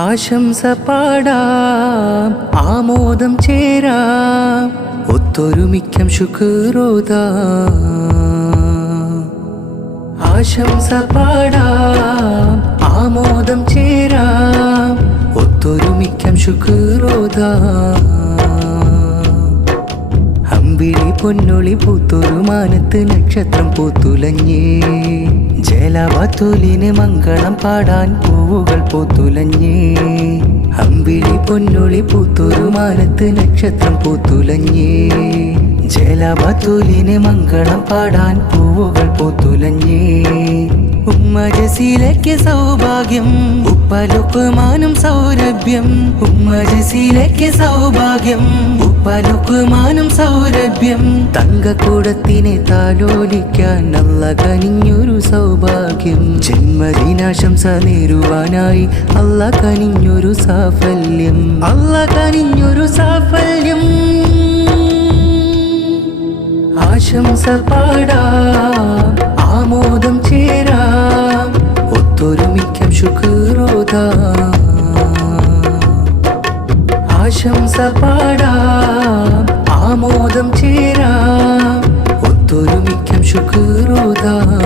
ആശംസ പാടാം ആമോദം ചേരാം ഒത്തൊരുമിക്കാം ശുക്രോദാം ആശംസ പാടാം ആമോദം ചേരാം ഒത്തൊരുമിക്കാം ശുക്രോദാം അമ്പിളി പൊന്നൊളി പൂത്തൊരു മാനത്ത് നക്ഷത്രം പൂത്തുലഞ്ഞേ ജലവാത്തുലിന് മംഗളം പാടാൻ പൂവുകൾ പൂത്തുലഞ്ഞേ അമ്പിളി പൊന്നൊളി പൂത്തൊരു മാനത്ത് നക്ഷത്രം പൂത്തുലഞ്ഞേ ജലവാത്തുലിന് മംഗളം പാടാൻ പൂവുകൾ പൂത്തുലഞ്ഞേ ഉമ്മ ജസീലയ്ക്ക് സൗഭാഗ്യം ഉപ്പ ലുക്മാനും സൗരഭ്യം ഉമ്മ ജസീലയ്ക്ക് സൗഭാഗ്യം ഉപ്പ ലുക്മാനും സൗരഭ്യം തങ്കക്കൂടത്തിനെ താലോലിക്കാൻ അല്ല കനിഞ്ഞൊരു സൗഭാഗ്യം ജന്മദിനാശംസ നേരുവാനായി അല്ല കനിഞ്ഞൊരു സാഫല്യം അല്ല കനിഞ്ഞൊരു സാഫല്യം ആശംസ പാടാം ആമോദം ചേരാം ഒത്തൊരുമിക്കാം ശുക്രോദാം ആശംസ പാടാം ആമോദം ചേരാം ഒത്തൊരുമിക്കാം ശുക്രോദാം